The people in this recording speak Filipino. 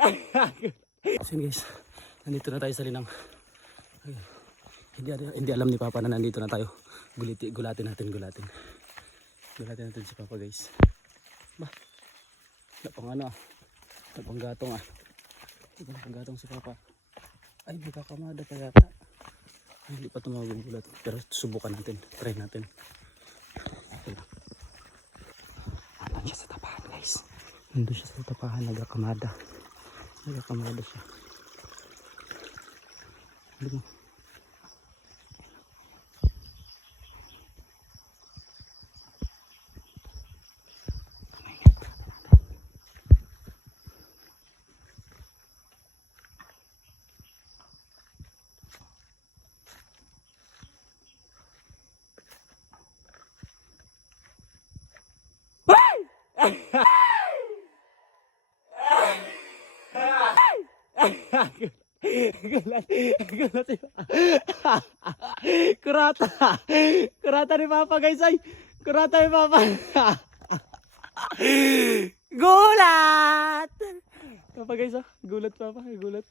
So yun guys, nandito na tayo sa linang. Ay, hindi alam ni Papa na nandito na tayo. Gulatin natin si Papa guys. Bah, napang ano ah. Napang gatong ah. Napang gatong si Papa. Ay, magkakamada pa yata. Ay, hindi pa ito magugulat. Pero subukan natin. Try natin. Okay lang. Nandun siya sa tapahan guys. Nandun siya sa tapahan. Nagkakamada. Nagkakamada siya. Hindi mo. Kurata ni Papa guys ay. Kurata ni Papa. Gulat. Papa guys ah, gulat Papa, gulat.